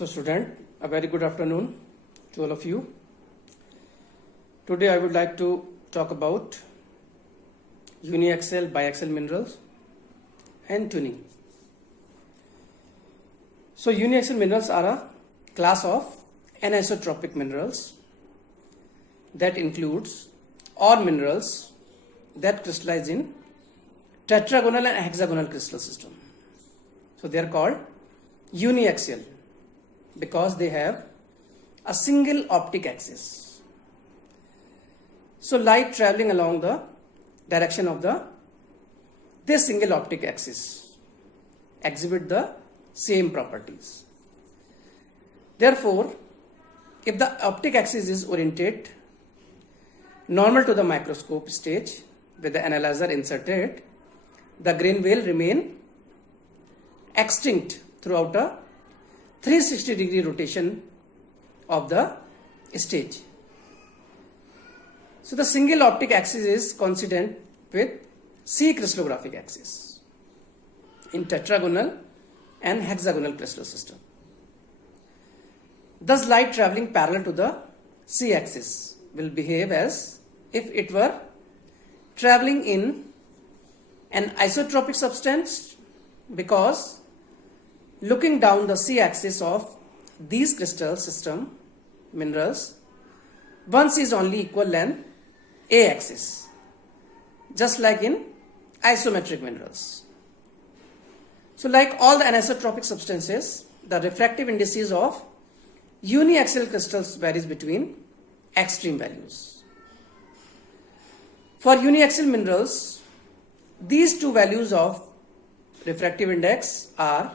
So student, a very good afternoon to all of you. Today I would like to talk about uniaxial, biaxial minerals and tuning. So uniaxial minerals are a class of anisotropic minerals that includes all minerals that crystallize in tetragonal and hexagonal crystal system. So they are called uniaxial because they have a single optic axis. So light traveling along the direction of this single optic axis exhibit the same properties. Therefore, if the optic axis is oriented normal to the microscope stage with the analyzer inserted, the grain will remain extinct throughout a 360-degree rotation of the stage. So the single optic axis is coincident with C crystallographic axis in tetragonal and hexagonal crystal system. Thus light traveling parallel to the C axis will behave as if it were traveling in an isotropic substance, because looking down the C axis of these crystal system minerals, one sees only equal length A axis, just like in isometric minerals. So like all the anisotropic substances, the refractive indices of uniaxial crystals varies between extreme values. For uniaxial minerals, these two values of refractive index are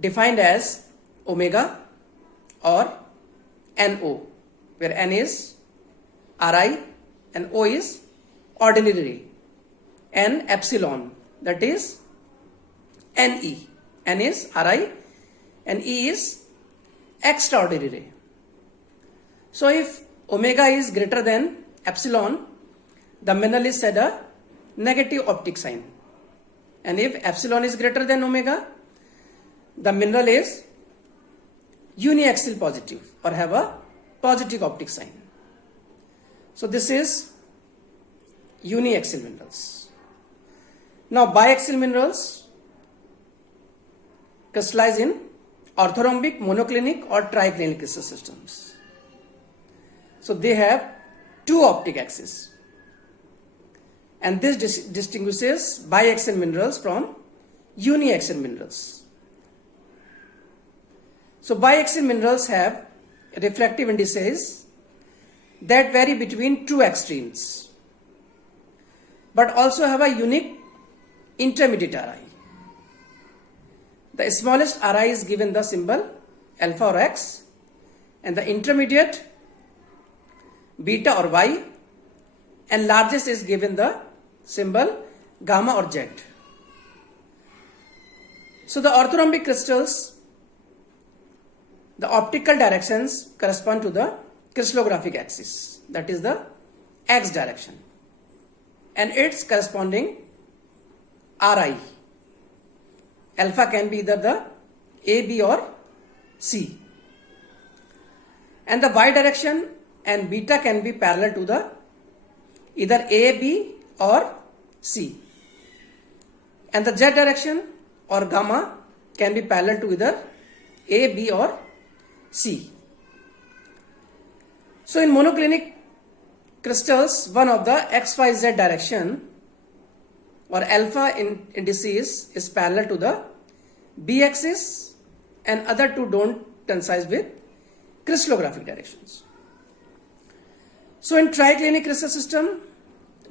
defined as omega or NO, where N is Ri and O is ordinary ray, and epsilon, that is Ne. N is Ri and E is extraordinary ray. So if omega is greater than epsilon, the mineral is said a negative optic sign, and if epsilon is greater than omega, the mineral is uniaxial positive or have a positive optic sign. So this is uniaxial minerals. Now biaxial minerals crystallize in orthorhombic, monoclinic or triclinic crystal systems. So they have two optic axes, and this distinguishes biaxial minerals from uniaxial minerals. So biaxial minerals have refractive indices that vary between two extremes, but also have a unique intermediate Ri. The smallest Ri is given the symbol alpha or X, and the intermediate beta or Y, and largest is given the symbol gamma or Z. So the orthorhombic crystals, the optical directions correspond to the crystallographic axis, that is the X direction, and its corresponding Ri. Alpha can be either the A, B or C, and the Y direction and beta can be parallel to the either A, B or C, and the Z direction or gamma can be parallel to either A, B or C. So in monoclinic crystals, one of the XYZ direction or alpha indices is parallel to the B axis, and other two don't coincide with crystallographic directions. So in triclinic crystal system,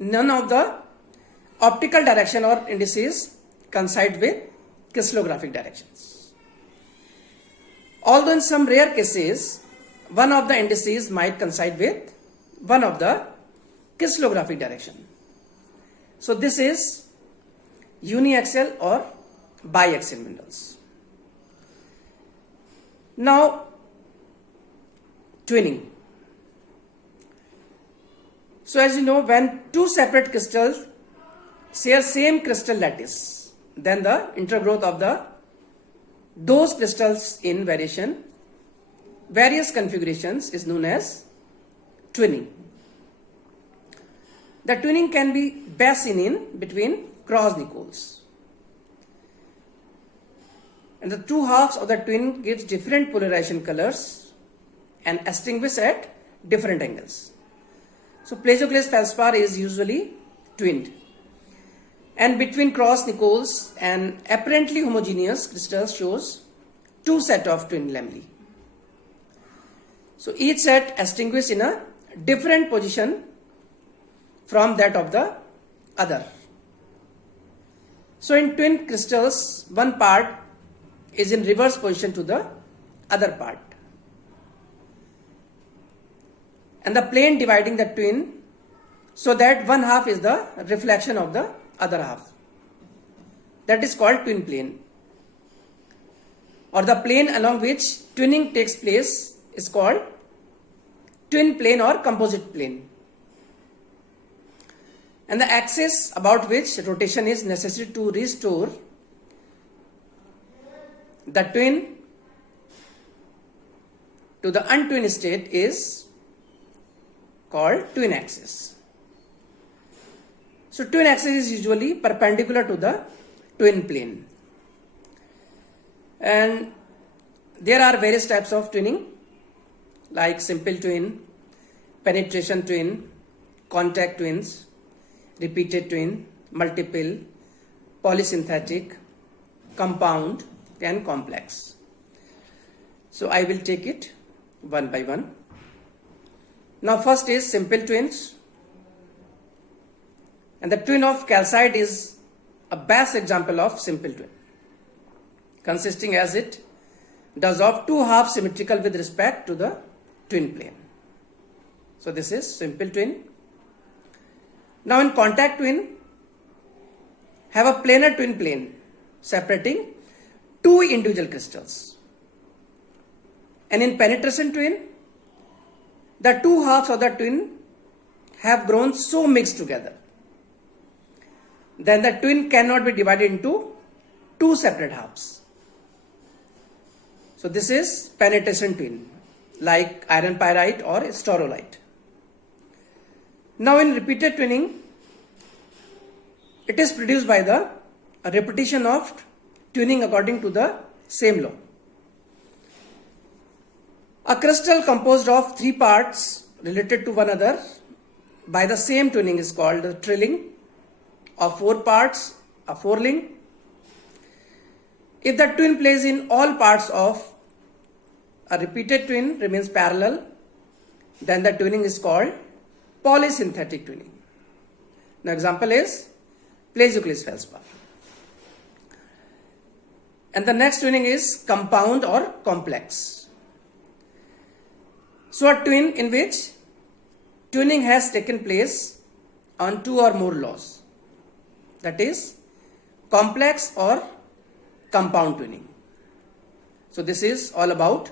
none of the optical direction or indices coincide with crystallographic directions. Although in some rare cases, one of the indices might coincide with one of the crystallographic direction. So this is uniaxial or biaxial minerals. Now twinning. So as you know, when two separate crystals share same crystal lattice, then the intergrowth of the those crystals in various configurations is known as twinning. The twinning can be best seen in between cross-Nichols. And the two halves of the twin gives different polarization colors and extinguish at different angles. So plagioclase feldspar is usually twinned. And between cross-Nichols and apparently homogeneous crystals shows two sets of twin lamellae. So each set extinguished in a different position from that of the other. So in twin crystals, one part is in reverse position to the other part. And the plane dividing the twin, so that one half is the reflection of the other half. That is called twin plane. Or the plane along which twinning takes place is called twin plane or composite plane. And the axis about which rotation is necessary to restore the twin to the untwin state is called twin axis. So twin axis is usually perpendicular to the twin plane. And there are various types of twinning like simple twin, penetration twin, contact twins, repeated twin, multiple, polysynthetic, compound and complex. So I will take it one by one. Now first is simple twins. And the twin of calcite is a best example of simple twin, consisting as it does of two halves symmetrical with respect to the twin plane. So this is simple twin. Now in contact twin, have a planar twin plane separating two individual crystals. And in penetration twin, the two halves of the twin have grown so mixed together, then the twin cannot be divided into two separate halves. So this is penetration twin, like iron pyrite or staurolite. Now in repeated twinning, it is produced by the repetition of twinning according to the same law. A crystal composed of three parts related to one another by the same twinning is called a trilling. Of four parts, a fourling. If the twin plays in all parts of a repeated twin remains parallel, then the twinning is called polysynthetic twinning. Now example is plagioclase feldspar. And the next twinning is compound or complex. So a twin in which twinning has taken place on two or more laws. That is complex or compound twinning. So this is all about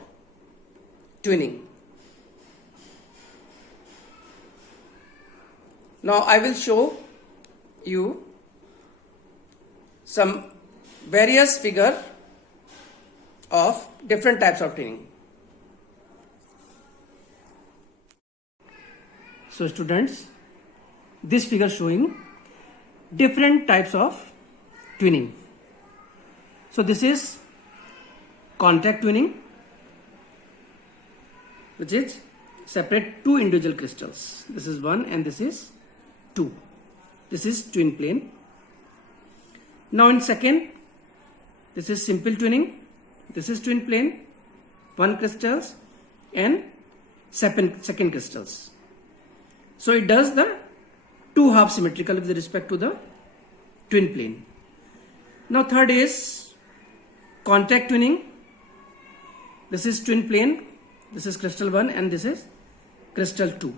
twinning. Now I will show you some various figure of different types of twinning. So students, this figure showing different types of twinning. So this is contact twinning, which is separate two individual crystals. This is one and this is two. This is twin plane. Now in second, this is simple twinning. This is twin plane, one crystals and second crystals. So it does the two half symmetrical with respect to the twin plane. Now third is contact twinning. This is twin plane, this is crystal 1 and this is crystal 2.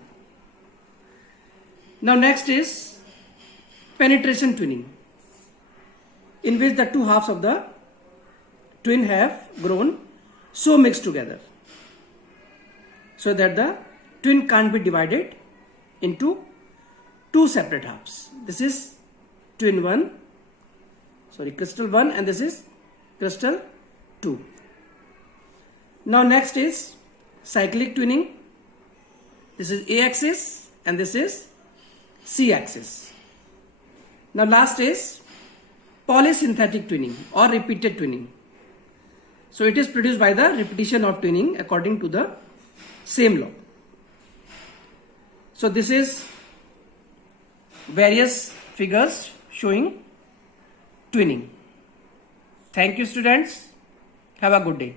Now next is penetration twinning, in which the two halves of the twin have grown so mixed together so that the twin can't be divided into two separate halves. This is twin 1, crystal 1 and this is crystal 2. Now next is cyclic twinning. This is A axis and this is C axis. Now last is polysynthetic twinning or repeated twinning. So it is produced by the repetition of twinning according to the same law. So this is various figures showing twinning. Thank you students. Have a good day.